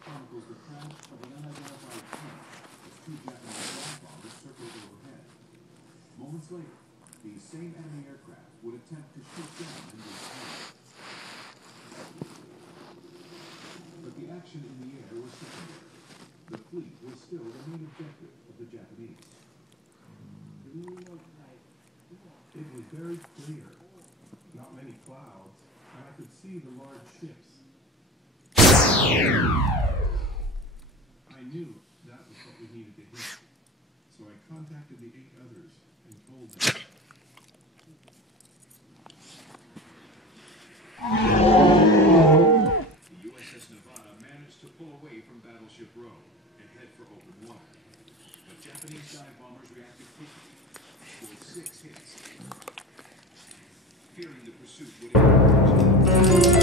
chronicles the crash of an unidentified plane as two Japanese flight bombers circled overhead. Moments later, these same enemy aircraft would attempt to shoot down Indian planes. But the action in the air was secondary. The fleet was still the main objective of the Japanese. It was very clear. Not many clouds, and I could see the large ships. I knew that was what we needed to hit. So I contacted the 8 others and told them. The USS Nevada managed to pull away from Battleship Row and head for open water. But Japanese dive bombers reacted quickly, scored 6 hits, fearing the pursuit would